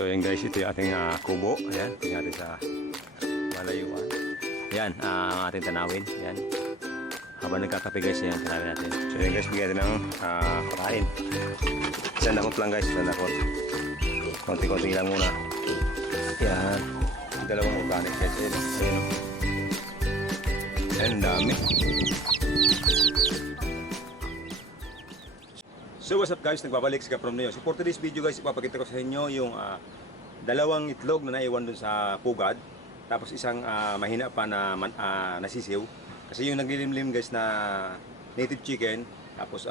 So yun guys, ito yung ating kubo. Ayan, tingnan natin sa malayuan. Ayan, ang ating tanawin. Ayan. Habang nagkakape guys, ayan, tanawin natin. So yun guys, bigyan natin ng pakain. Isang dakot lang guys, isang dakot. Konti-konti lang muna. Ayan. Dalawang organic guys. Ayan, ayan. Ayan, dami. So what's up guys, nagbabalik si Kaprom Neo. So for today's video guys, ipapakita ko sa inyo yung dalawang itlog na naiwan dun sa pugad. Tapos isang mahina pa na nasisiw. Kasi yung naglilimlim guys na native chicken. Tapos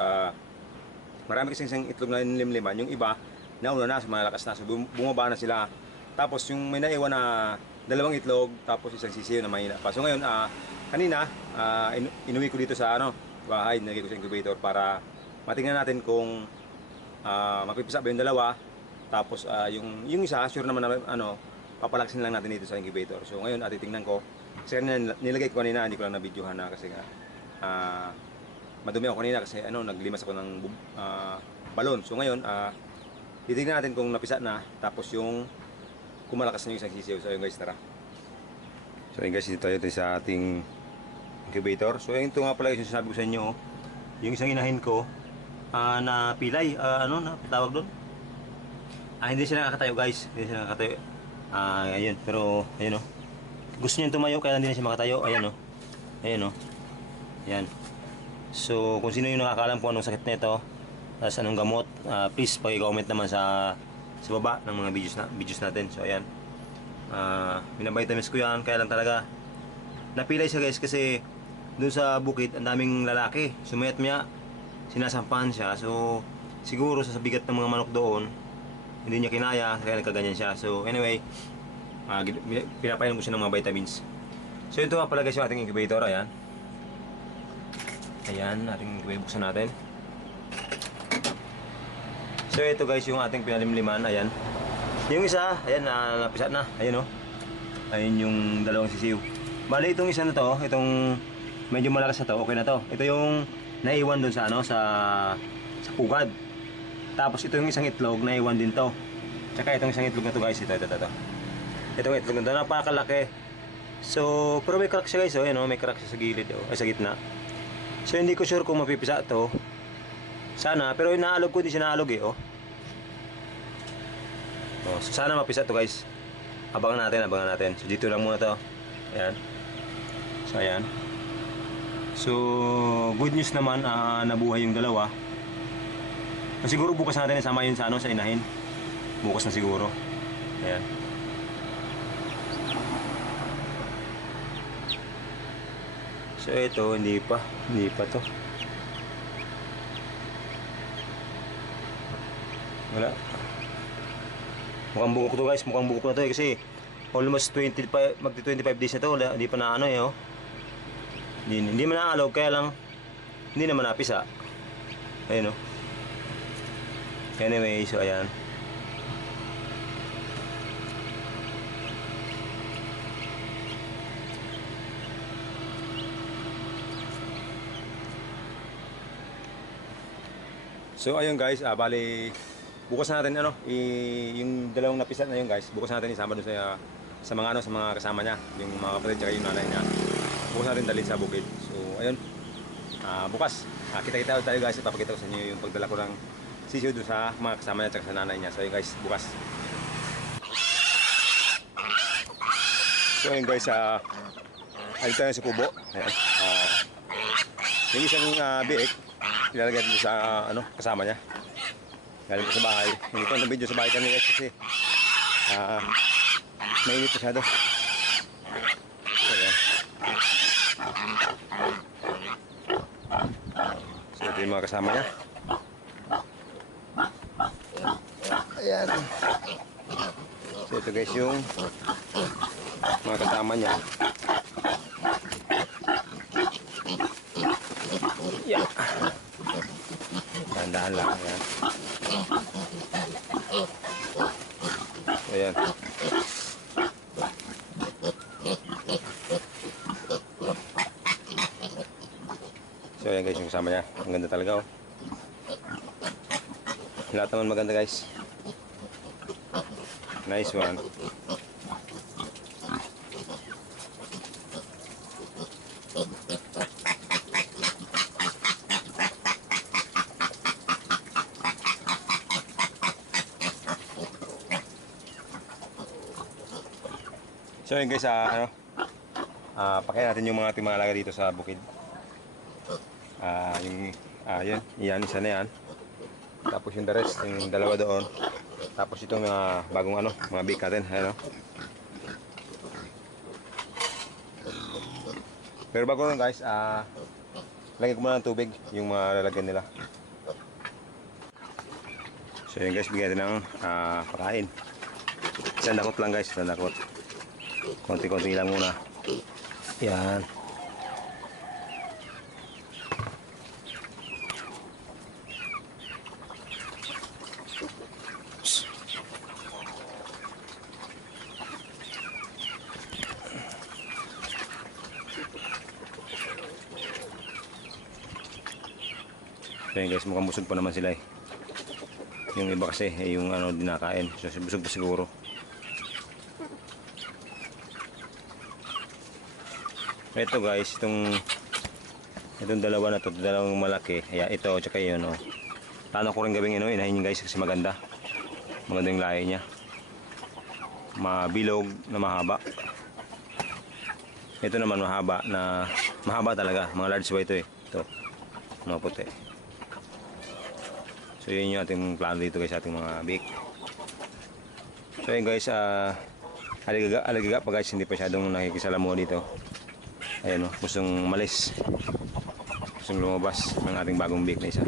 marami kasing isang itlog na nilimliman. Yung iba, nauna na, malakas na. So bumaba na sila. Tapos yung may naiwan na dalawang itlog, tapos isang sisiw na mahina pa. So ngayon, kanina, inuwi ko dito sa bahay, nilagay ko sa incubator para matingnan natin kung mapipisa ba yung dalawa. Tapos yung isa, sure naman na papalaksin lang natin dito sa incubator. So ngayon titingnan ko. Kasi nilagay ko kanina, hindi ko lang na-videohan na kasi madumi ako kanina kasi naglimas ako ng balon. So ngayon, titingnan natin kung napisa na. Tapos yung kumalakas na yung isang sisiw. So yun guys, tara. So yun guys, dito tayo sa ating incubator. So yun, ito nga pala yung sinasabi ko sa inyo. Yung isang inahin ko, na pilay, na tawag doon. Hindi sila nakakatayo guys, hindi sila nakakatayo. Ayun, pero ayun gusto niya tumayo kaya hindi na siya makatayo. Ayun ayun Ayan. So kung sino yung nakakaalam kung anong sakit nito, tapos anong gamot, please paki-comment naman sa baba ng mga videos natin. So ayan. Binavitamins ko yan, kaya lang talaga napilay siya guys kasi doon sa bukid ang daming lalaki. Sumayat-maya sinasampahan siya, so siguro sa bigat ng mga manok doon hindi niya kinaya kaya nagkaganyan siya. So anyway, pinapainom ko siya ng mga vitamins. So ito nga pala guys yung ating incubator. Ayan, ating incubator, buksan natin. So ito guys yung ating pinalimliman. Ayan, yung isa, ayan, napisa na. Ayan ayun yung dalawang sisiw. Bali itong isa na to, itong medyo malakas na to, okay na to. Ito yung naiwan dun sa sa pugad. Tapos ito yung isang itlog naiwan din to. Tsaka itong isang itlog na to guys, ito. Itong itlog na to, napakalaki. So pero may crack siya guys, may crack siya sa gilid, sa gitna. So hindi ko sure kung mapipisa to. Sana, pero inaalog ko, di siya naalog so sana mapisa to guys. Abangan natin. So dito lang muna to. Ayan. So ayan. So, good news naman, nabuhay yung dalawa. Siguro bukas natin isama yun sa inahin. Bukas na siguro. Ayan. So, ito, hindi pa to. Wala. Mukhang bukok to guys, mukhang bukok na to kasi almost 25, magti 25 days na to. Hindi pa na hindi man naalog, kaya lang hindi naman napisa. Ayun Anyway, so ayan. So ayun guys, bali bukas natin yung dalawang napisa na yun guys. Bukas natin isama dun sa mga kasama niya, yung mga kapatid tsaka yung nanay niya. Bukas natin dalhin sa bukid. So ayun, bukas kita-kita tayo guys. Ipapakita ko sa inyo yung pagdala ko ng sisiw doon sa mga kasama niya at sa nanay niya. So ayun guys, bukas. So ayun guys, ayun tayo sa kubo. Ayan. Yung isang biik ilalagay dito sa kasama niya. Galing ko sa bahay. Hindi ko ng video sa bahay kanina kasi mainit masyado. So ayan. So ito yung mga kasama niya. Ayan. So ito guys yung mga kasama niya. Yeah. Dahan-dahan lang. Ayan. So ayan. So ayan guys yung kasama niya. Ang ganda talaga Lahat naman maganda guys. Nice one. So yun guys, pakain natin yung mga ating mga alaga dito sa bukid. Yan, isa na yan. Tapos yung the rest, yung dalawa doon. Tapos itong mga bagong mga bake natin, ayan. Pero bago nun guys, lagyan ko muna ng tubig yung mga lalagyan nila. So yun guys, bigyan natin ng pakain. Isang dakot lang guys, isang dakot. Konti-konti lang muna. Yan. So yun guys, mukhang busog pa naman sila eh. Yung iba kasi yung dinakain. So busog pa siguro. Ito guys, itong dalawa na to, dalawang malaki. Ayan, ito, tsaka yun, Plano ko rin gawing inahin guys kasi maganda. Maganda yung lahi niya. Mabilog na mahaba. Ito naman mahaba talaga. Mga large ba ito eh. Ito, mga puti. So yun yung ating plano dito guys, ating mga bake. So yun guys, aligaga pa guys, hindi pa masyadong nakikisalamuha dito. Ayan gustong malis. Gustong lumabas ng ating bagong bake na isa.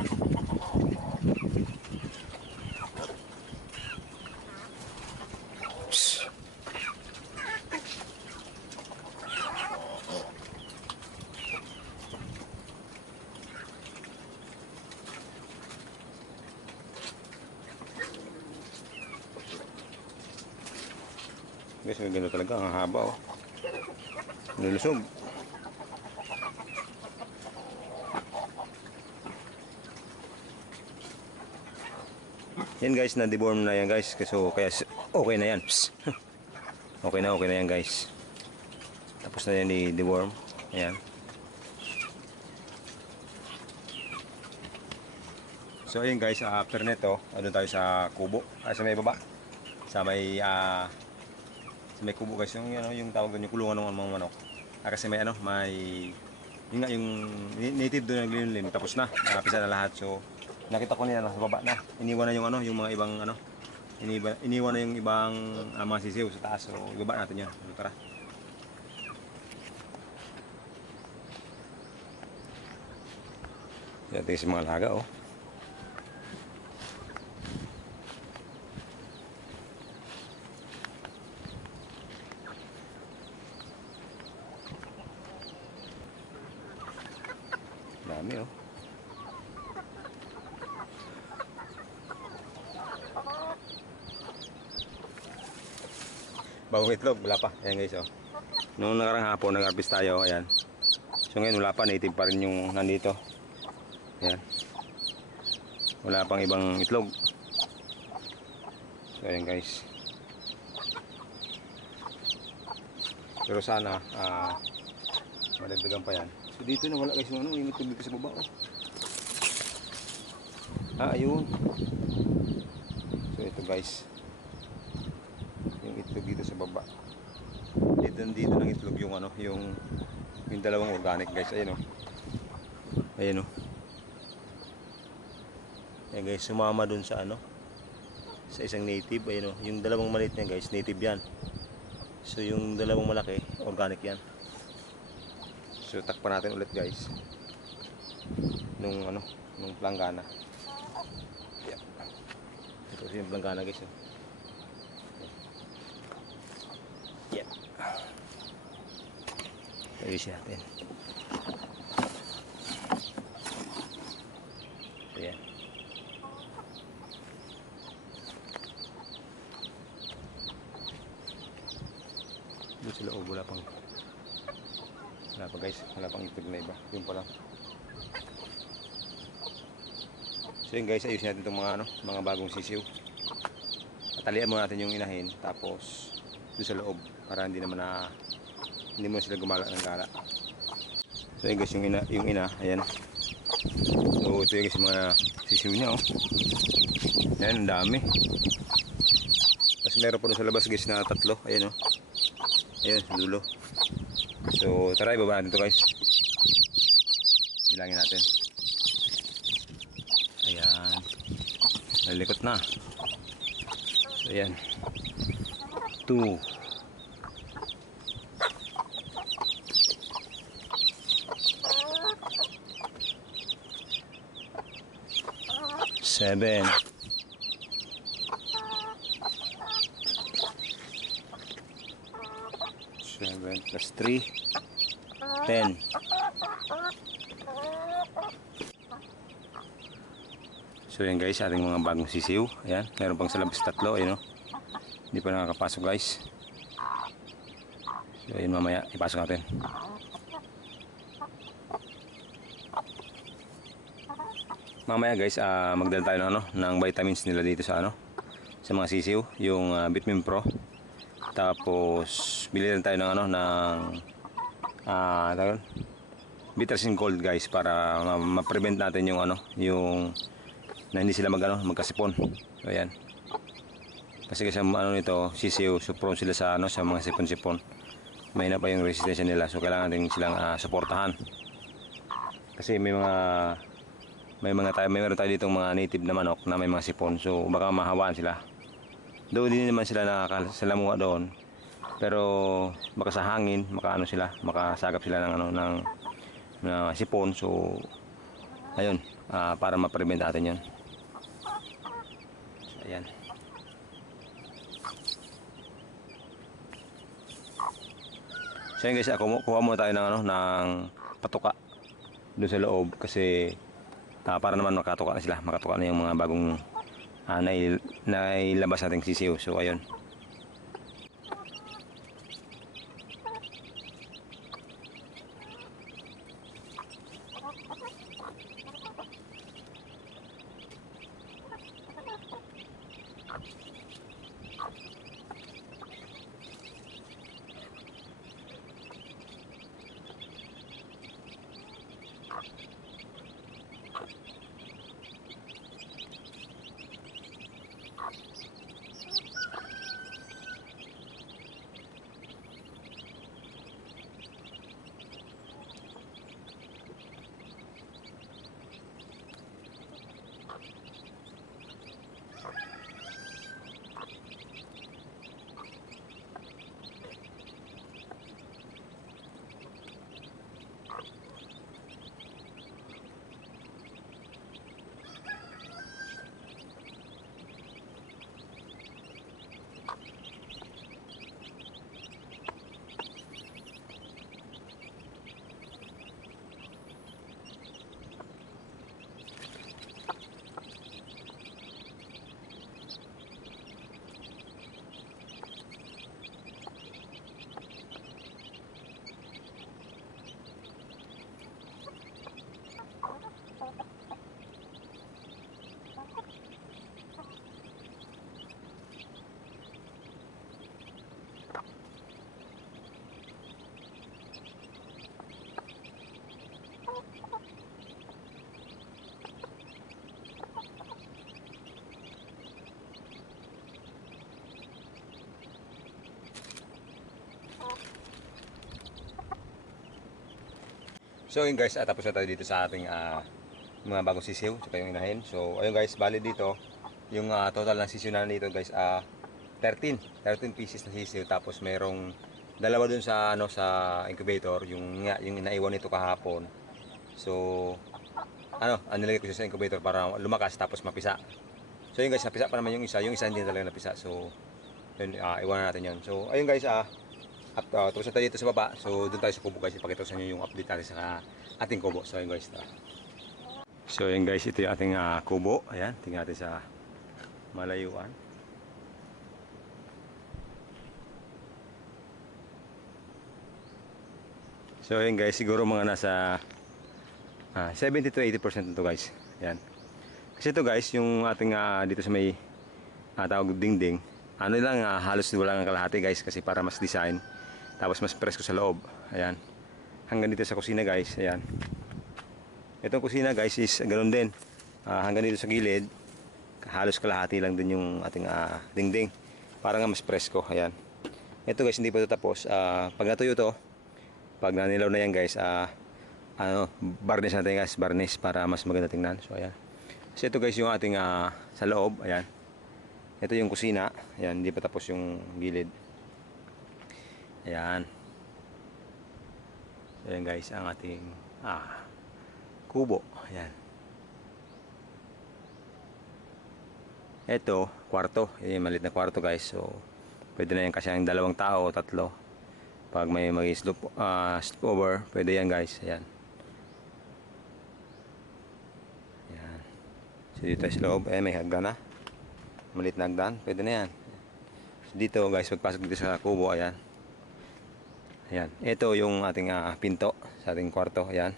Guys, maganda talaga, ang haba nilusog. Yan guys, na-deworm na yan guys. So, kaya okay na yan. Okay na yan guys. Tapos na yan i-deworm. Ayan. So ayun guys, after nito, doon tayo sa kubo. Sa may baba. Sa may kubo guys. Yung tawag doon, yung kulungan ng mga manok. Kasi may yung native doon naglilim. Tapos na, nakapisa na lahat. So nakita ko nila sa baba na. Iniwan na yung mga ibang iniwan na yung ibang mga sisiw sa taas. So ibaba natin yan. So, tara. Yan tingin sa mga alaga Dami bagong itlog, wala pa. Ayan guys Noong nakarang hapon nag-harvest tayo, ayan. So ngayon wala pa, native pa rin yung nandito. Ayan. Wala pang ibang itlog. So ayan guys. Pero sana madagdagan pa yan. So dito na wala guys yung itlog dito sa baba ayun. So ito guys, yung itlog dito sa baba. Dito ng itlog yung yung dalawang organic guys. Ayun Ayan Ayan guys, sumama dun sa sa isang native. Ayun yung dalawang maliit niyan guys, native yan. So yung dalawang malaki, organic yan. So takpan natin ulit guys. Nung planggana. Yeah. Ito yung planggana guys. Yeah. Ayusin natin. Ayan. Doon sila wala pa guys, wala pang itlog na iba. Yun pa lang. So yun guys, ayusin natin itong mga bagong sisiw. talian muna natin yung inahin, tapos doon sa loob para hindi naman hindi mo sila gumala ng gala. So ayun guys, yung ina, ayan. So ito yung guys, yung mga sisiw niya, oh. Ayan, ang dami. Tapos meron pa doon sa labas guys na tatlo, ayan, oh. Ayan, sa dulo. So tara, ibaba natin ito guys. Bilangin natin. Ayan, nalikot na. So ayan, 2, 7, 7 plus 3, 10. So yan guys, ating mga bagong sisiw. Ayan, meron pang sa labas tatlo, ayun, oh. Hindi pa nakakapasok guys. So yun, mamaya ipasok natin. Mamaya guys, magdala tayo ng vitamins nila dito sa sa mga sisiw, yung Vitamin Pro. Tapos bili rin tayo ng Bitrasin Gold guys, para ma-prevent natin yung yung na hindi sila magkasipon. So ayan. Kasi nito, sisiw, so prone sila sa sa mga sipon-sipon. Mahina pa yung resistensya nila, so kailangan din silang suportahan. Kasi meron tayo ditong mga native na manok na may mga sipon, so baka mahawaan sila. Doon din naman sila nakakasalamuha doon, pero baka sa hangin makasagap sila ng sipon. So ayun, para ma-prevent natin 'yon. Ayan. So yun guys, kuha muna tayo ng patuka doon sa loob, kasi para naman makatuka na yung mga bagong nailabas nating sisiw. So ayun. So yun guys, tapos na tayo dito sa ating mga bagong sisiw, saka yung inahin. So ayun guys, bali dito yung total ng sisiw na dito guys, 13 pieces na sisiw. Tapos merong dalawa dun sa sa incubator, yung naiwan nito kahapon. So nilagay ko siya sa incubator para lumakas tapos mapisa. So yun guys, napisa pa naman yung isa hindi talaga napisa. So yun, iwanan natin yun. So ayun guys, tapos na tayo dito sa baba. So doon tayo sa kubo guys, ipakita ko sa inyo yung update natin sa ating kubo. So ayun guys, so ayun guys, ito yung ating kubo. Ayan, tingnan natin sa malayuan. So ayun guys, siguro mga nasa 70 to 80% nito guys. Ayan. Kasi ito guys, yung ating dito sa may tawag dingding, ano lang, halos wala ng kalahati guys kasi para mas design. Tapos mas presko sa loob. Ayan. Hanggang dito sa kusina guys. Ayan. Itong kusina guys is ganoon din. Hanggang dito sa gilid. Halos kalahati lang din yung ating dingding. Para nga mas presko. Ayan. Ito guys hindi pa ito tapos. Pag natuyo to, pag nanilaw na yan guys, varnish natin guys. Varnish para mas maganda tingnan. So ayan. So ito guys yung ating sa loob. Ayan. Ito yung kusina. Ayan, hindi pa tapos yung gilid. Ayan. So, ayan guys, ang ating kubo. Ayan. Ito, kwarto. Ayan, maliit na kwarto guys. So, pwede na yan kasi ang 2 tao o 3. Pag may stopover, pwede yan guys. Ayan. Ayan. So, dito sa loob. Ayan, may hagdan na. Maliit na hagdan, pwede na yan. So, dito guys, pagpasok dito sa kubo, ayan. Ayan, ito yung ating pinto sa ating kwarto, ayan.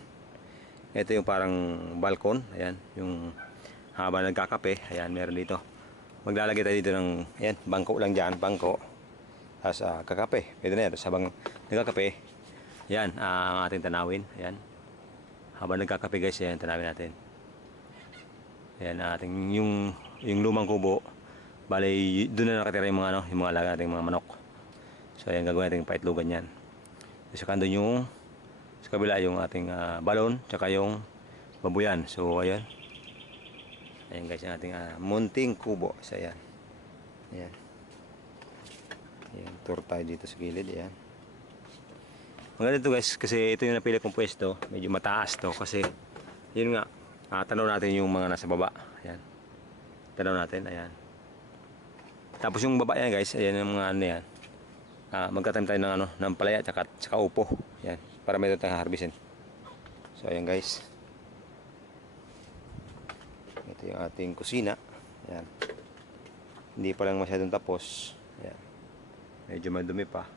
Ito yung parang balkon, ayan. Yung habang nagkakape, ayan, meron dito. Maglalagay tayo dito ng, ayan, bangko lang dyan, bangko. Tapos kakape, pwede na yan. Tapos habang nagkakape, ayan, ang ating tanawin, ayan. Habang nagkakape guys, ayan, tanawin natin. Ayan, ating yung lumang kubo. Bale, doon na nakatira yung mga yung mga alaga nating mga manok. So ayan, gagawin natin paitlogan yan. So kando yung sa kabila yung ating balon, tsaka yung babuyan. So ayan. Ayan guys, yung ating munting kubo. So ayan. Ayan. Ayan, tour tayo dito sa gilid, ayan. Maganda ito guys, kasi ito yung napili kong pwesto. Medyo mataas to kasi yun nga, tanaw natin yung mga nasa baba. Ayan. Tanaw natin, ayan. Tapos yung baba yan guys, ayan yung mga ano yan. Magkatanim tayo ng ng palaya tsaka upo. Yan, para meron tayong harbisin. So ayan guys. Ito yung ating kusina. Yan. Hindi pa lang masyadong tapos. Yan. Medyo madumi pa.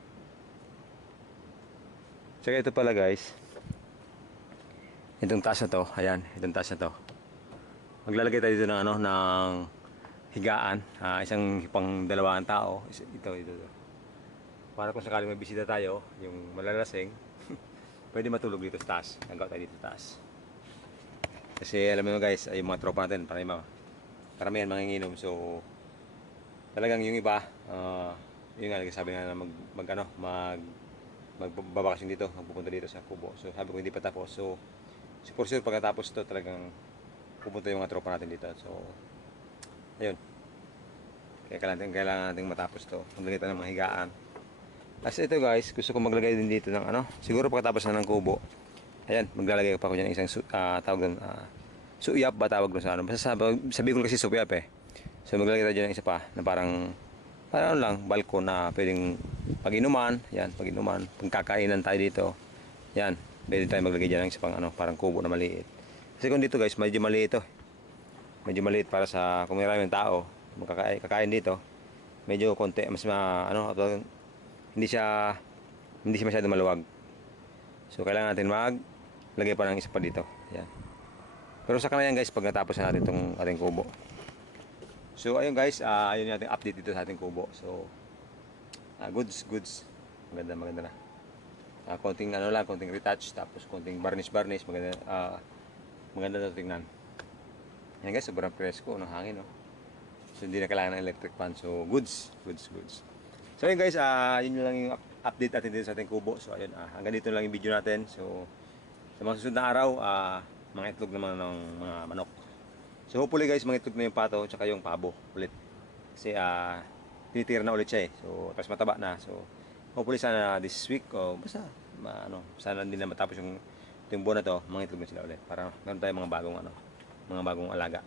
Tsaka ito pala guys. Itong taas na to, ayan, itong taas na to. Maglalagay tayo dito ng ng higaan, isang pang 2 tao. Ito. Para kung sakaling may bisita tayo, yung malalasing, pwede matulog dito sa taas. Hanggang tayo dito sa taas. Kasi alam mo guys, ay yung mga tropa natin, karamihan manginginom. So, talagang yung iba, yun nga, sabi nga na magbabakasyon dito, magpupunta dito sa kubo. So, sabi ko hindi pa tapos. So for sure, pagkatapos ito, talagang pupunta yung mga tropa natin dito. So, ayun. Kaya kailangan natin matapos to. Maglagay tayo ng mga higaan. As ito guys, gusto ko maglagay din dito ng siguro pagkatapos na ng kubo. Ayan, maglalagay pa ako dyan ng isang tawag doon, suyap ba tawag doon sa Basta sabi ko kasi suyap eh. So maglalagay tayo dyan ng isa pa na parang lang, balkon na pwedeng pag-inuman. Yan, pag-inuman. Pagkakainan tayo dito. Yan, pwede tayo maglagay dyan ng isa pang parang kubo na maliit. Kasi kung dito guys, medyo maliit to. Medyo maliit para sa kung maraming tao kakain dito. Medyo konti, mas hindi siya masyadong maluwag. So kailangan natin maglagay pa ng isa pa dito. Yan. Pero sa kanayan guys, pag natapos na natin itong ating kubo. So ayun guys, ayun yung ating update dito sa ating kubo. So goods. Maganda na. Konting konting retouch, tapos konting varnish, maganda na tingnan. Yan guys, sobrang presko ng hangin, no. So hindi na kailangan ng electric fan. So goods. So ayun guys, yun lang yung update natin dito sa ating kubo. So ayun, hanggang dito lang yung video natin. So sa mga susunod na araw, mga itlog naman ng mga manok. So hopefully guys, mga itlog na yung pato tsaka yung pabo ulit. Kasi tinitira na ulit siya eh. So tapos mataba na. So hopefully sana this week o basta sana hindi na matapos yung buwan na to, mga itlog na sila ulit para meron tayong mga bagong alaga.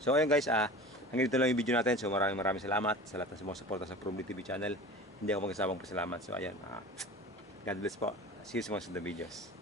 So ayun guys, hanggang dito lang yung video natin. So maraming salamat sa lahat ng sumusuporta sa Probly TV channel. Hindi ako magkasabang pasalamat. So ayan, God bless po. See you sa mga sunod na videos.